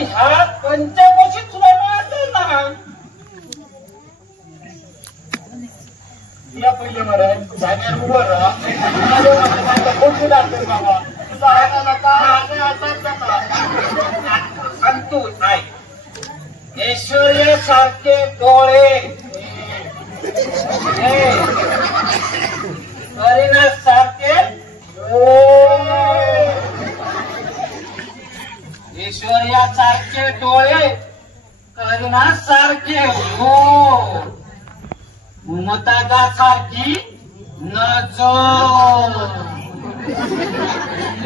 आणि ह्या पंचकोशी तुला मिळालं ना. या पहिले महाराज जागेवर उभं राहा. खोटी लागते बाबा. संतोष आहे. ऐश्वर्य सारखे डोळे, हरिनाथ सारखे ऐश्वर्यासारखे डोळे, हरिनाथ सारखे हो, ममतादासारखी नजर,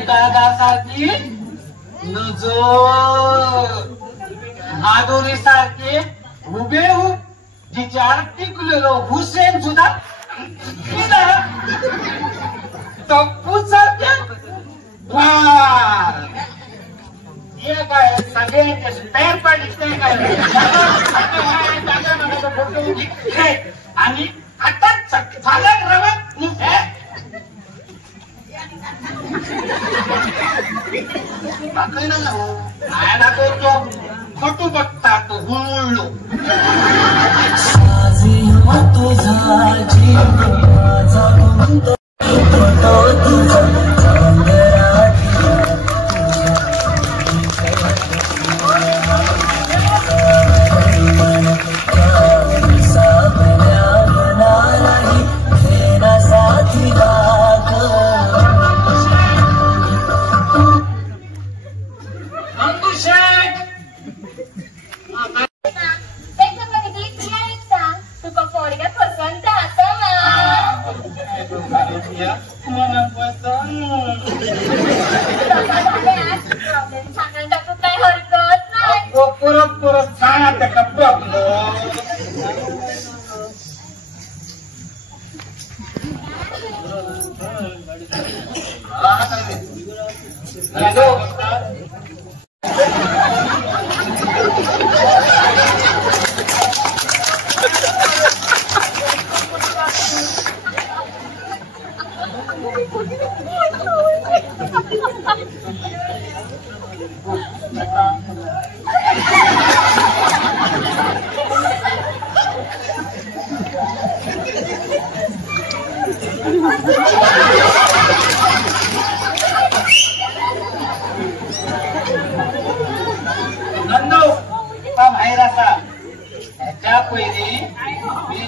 दादासारखी नजर, माधुरी सारखे हुबेहूब जिच्यावर टिकलेलो हुसेन सुद्धा तप्पू सारखे हे काय सगळ्यांचे स्पेअर पार्ट दिसतंय काय आणि आता झालं रवत काय दाखवतो फोटो बघता तो हुळलो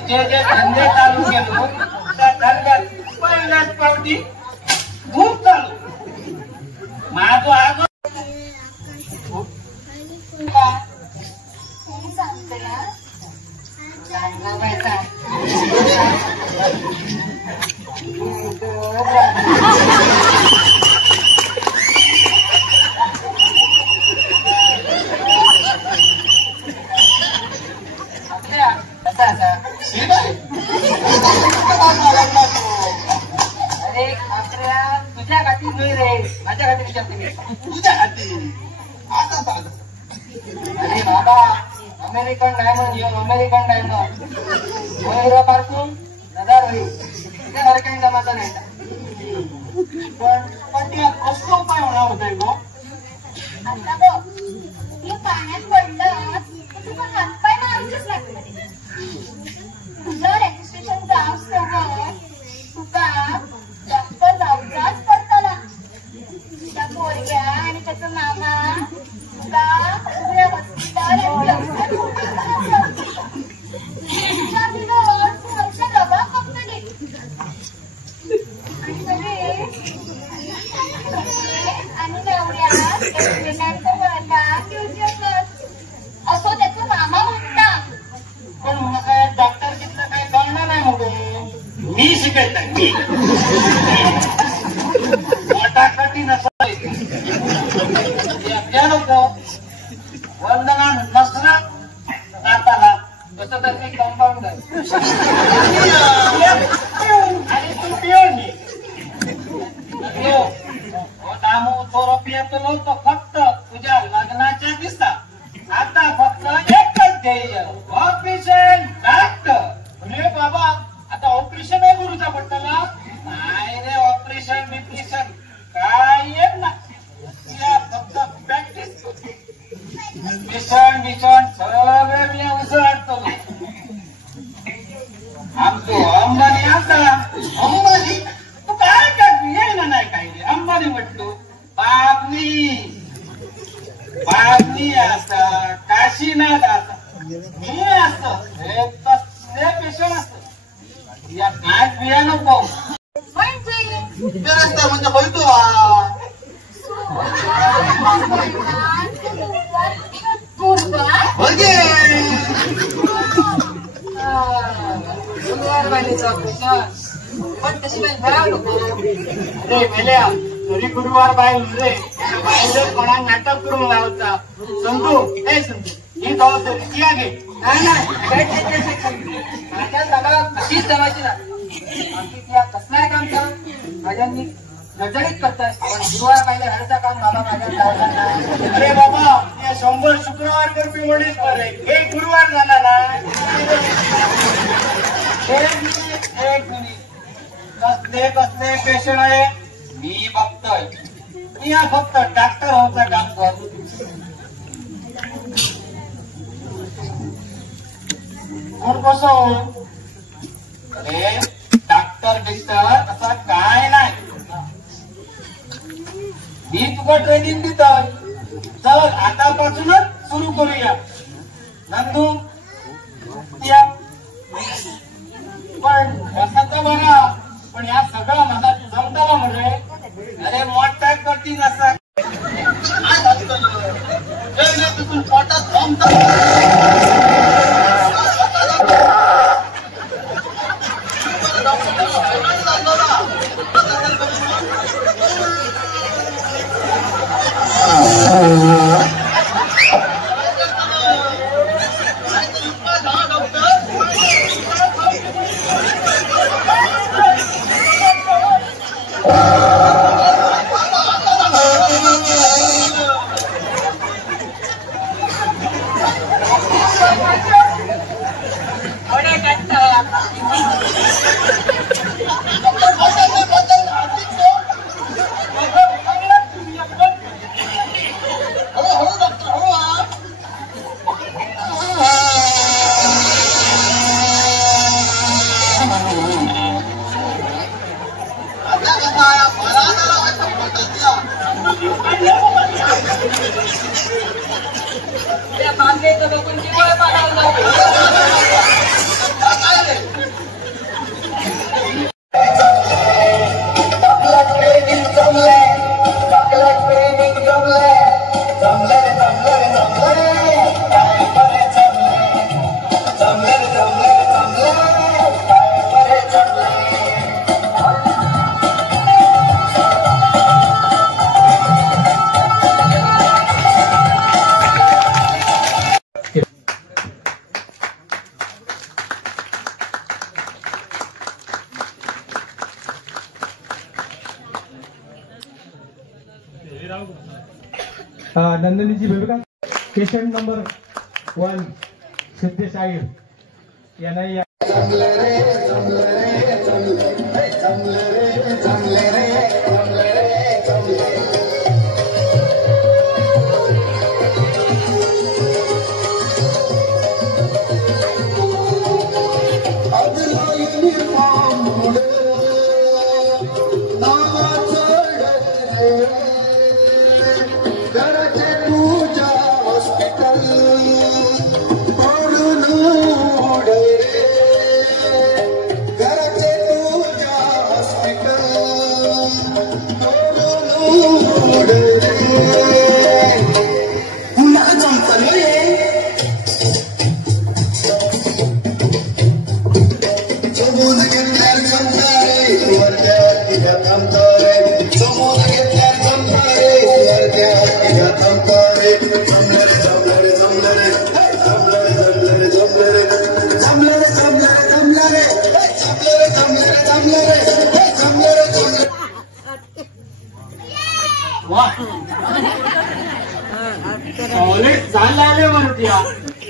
जे धंदे चालू केलो त्या धंद्यात पहिल्याच पावती खूप चालू माझं आग तुझ्या खाती नाही रे माझ्या खाती विचारते तुझ्या खाती अरे बाबा अमेरिकन डायमंड अमेरिकन डायमंड पासून हजार होईल त्यासारख्या जमाचा नाही पण ते कसं उपाय होणार होता गो आता बघ तुला पाण्यात पडलं तुझा हातपाय ना आमच्याच लागले तुझं रजिस्ट्रेशन सोबत तुका डॉक्टर जाऊचाच पडतला तुझ्या पोरग्या आणि त्याचा मामा तुला तुझ्या हॉस्पिटल डबा कंपनी आणि नवऱ्या असो त्याचा मामा म्हणता पण मला काय डॉक्टर किती काय कळणार नाही मग मी शिकायचं मी वाटाकाठी नसाय त्या लोक वंदना नसणार नाताला कसं तर मी कंपाऊंड आणि तू पिऊन दामू चोरो पियतो नव्हतो फक्त तुझ्या लग्नाच्या दिसता आता फक्त एकच ध्येय ऑपरेशन डॉक्टर अरे बाबा आता ऑपरेशन आहे गुरुचा पडताना नाही रे ऑपरेशन बिपरेशन काय येत ना फक्त प्रॅक्टिस मिसण बिसण सगळं मी उसळतो. आमचो अंबानी आता अंबानी तू काय टाकू ये ना नाही काही अंबानी म्हटलो बागनी असा काशीनाथ असा मी असतो हे तसले पेशंट असत या काय बिया नको म्हणजे बोलतो पण तशी काही खराब नको रे मेल्या तरी गुरुवार बाहेर रे बाहेर कोणा नाटक करून लावता संतू हे संतू ही जबाबदारी ती घे माझ्या सगळा कशीच जमायची ना बाकी त्या कसलाय काम कर माझ्या मी गडगडीत करताय पण गुरुवार पाहिजे हरचं काम बाबा माझ्या लावला नाही. अरे बाबा या 100 शुक्रवार करपी म्हणीच बरे हे गुरुवार झाला ना एक मिनिट कसले कसले पेशंट आहे मी बघतोय मी हा फक्त डॉक्टर होता काम करतो. कोण कसं अरे डॉक्टर बिक्टर असा काय नाही मी तुला ट्रेनिंग देतोय. चल आतापासूनच सुरू करूया नंदू या पण कसाचा बघा पण या सगळं माझा जमताला म्हणजे अरे मोठा कठीण असा तिथून पोटात नंदिनीची भूमिका पेशंट नंबर 1 सिद्धेश आयर यांना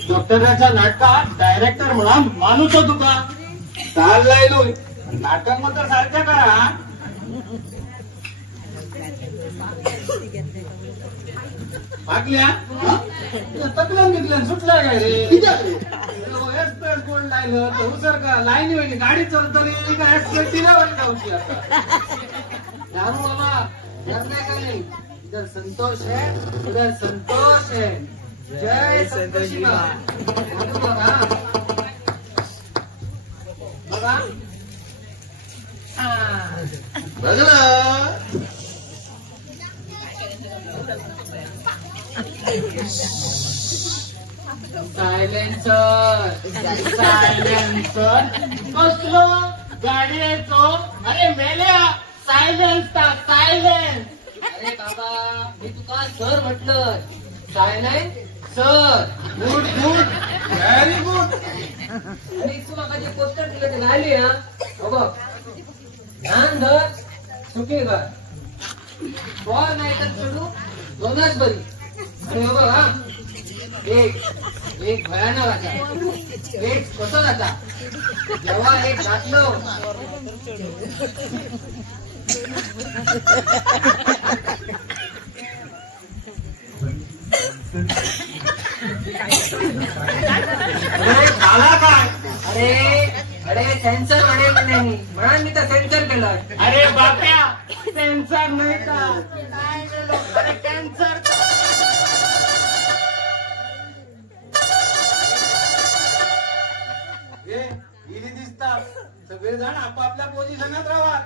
डॉक्टरांच्या नाटकात डायरेक्टर म्हणा माणूस हो तुका चाललाय नाटक मात्र सारख्या करा पाकल्या तकलन बिकलन सुटल्या काय रे एक्सप्रेस गोल्ड लायलं तर उसर का लाईनी वेळी गाडी चलतली का एक्सप्रेस तिला जाऊची आता दारू बाबा करणे का नाही इधर संतोष है उधर संतोष है जय संतोषी बाबा बघा सायलेन्सर सायलेन्सर कसलो गाडी यायचो अरे मेल्या सायलेन्स टाक सायलेन्स अरे बाबा मी तुका सर म्हटलं silence sir good good very good आणि तू माका जे पोस्टर दिलं ते घाली हा बघ ध्यान धर सुखी घर बॉल नाही तर सोडू दोनच बरी आणि बघ हा एक भयानक आता एक कसं आता जेव्हा एक घातलो झाला काय अरे अरे सेन्सर वाढेल नाही म्हणून मी तर सेन्सर केलं अरे बाप्या सेन्सर नाही का काय केलं अरे कॅन्सर इली दिसतात सगळेजण आपापल्या पोझिशनात राहा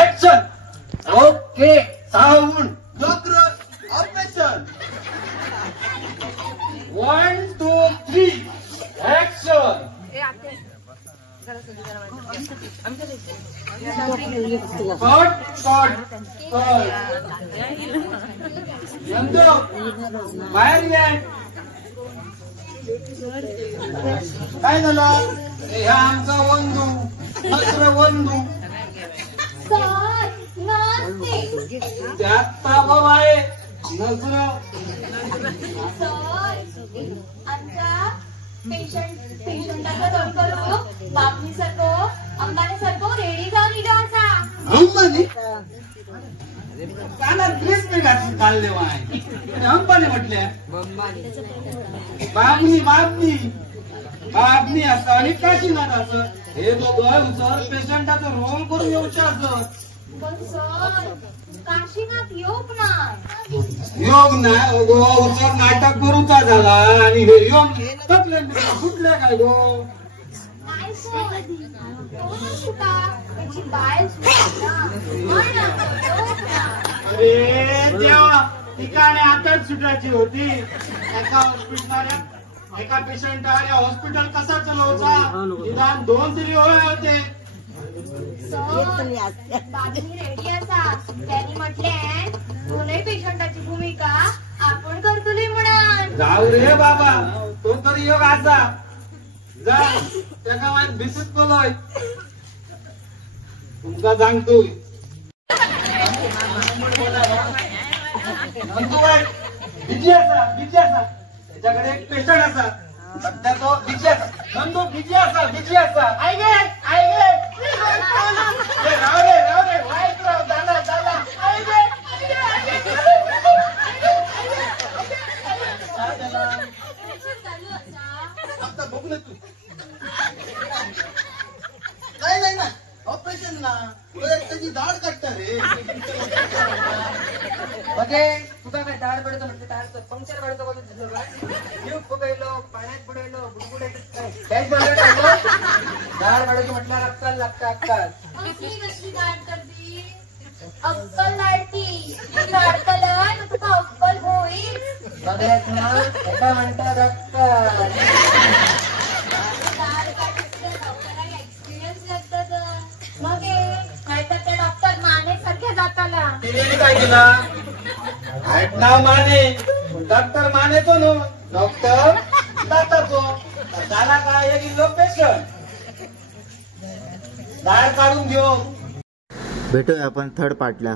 action okay sound operation 1 2 3 action cut cut cut यंतो बाहेर ये काय झालं हे आमचा बंधू दुसरं बंधू सर नसते त्यात ताबा आहे नसरं सर आमचा पेशंटाचा डॉक्टर बापनी सारखो अंबानी सारखो रेडी जाऊन इलो आसा अंबानी कानात ड्रेस नाही घातली काढले वाय अंबानी म्हटले बाबनी बाबनी बाबनी असं आणि काशीनाथ असं हे दोघं सर पेशंटाचं रोल करून येऊचे असं पण सर काशीनाथ योग नाही योग नाही उचर नाटक करूचा झाला आणि हे योग तकले सुटले काय गो नाही सर कोण सुटा त्याची बाय सुटा अरे देवा ठिकाणी आताच सुटायची होती एका पेशंट आल्या हॉस्पिटल कसा चालवचा निदान 2 तरी होय होते बातमी रेडी असा त्यांनी म्हटले दोनही पेशंटाची भूमिका आपण करतली म्हणून जाऊ रे बाबा तो तरी योग असा जा त्याका माहित भिसूच बोलोय तुमका सांगतोय बिजी असा त्याच्याकडे एक पेशंट असा सध्या तो बिजी असा नंदू बिजी असा ऐगे राव रे वाईट राव दादा ऐगे आता बघ ना तू नाही ना ऑपरेशन ना त्याची दाढ काढता रे म्हणजे तुका काय दाढ पडतो म्हणजे दाढ पंक्चर पडतो का तुझं काय फुगैलो पाण्यात बुडायलो बुडबुडायचं काय दाढ पडायचं म्हटलं अक्कल लागतं कसली गाठ करती अक्कल लाडती काढतलं तुका अक्कल होईल बघायच ना एका म्हणतात अक्कल एक्सपिरियन्स लागतात मग नाहीतर त्या डॉक्टर माने सारख्या जाताला तिने काय केला नाव माने डॉक्टर माने तो नो डॉक्टर दाताचो झाला काय एक इलो पेशंट दाढ काढून घेऊ भेटूया आपण थर्ड पार्टला.